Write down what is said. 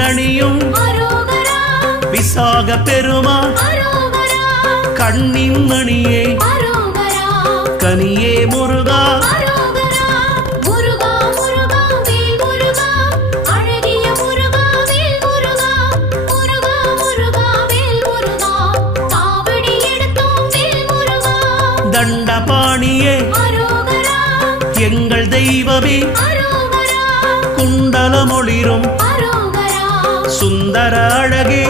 தேரணியும் விசாக பெருமான் கண்ணின் மணியே கனியே முருகா தண்டபாணியே எங்கள் தெய்வமே குண்டலமொளிரும் சுந்தர அழகே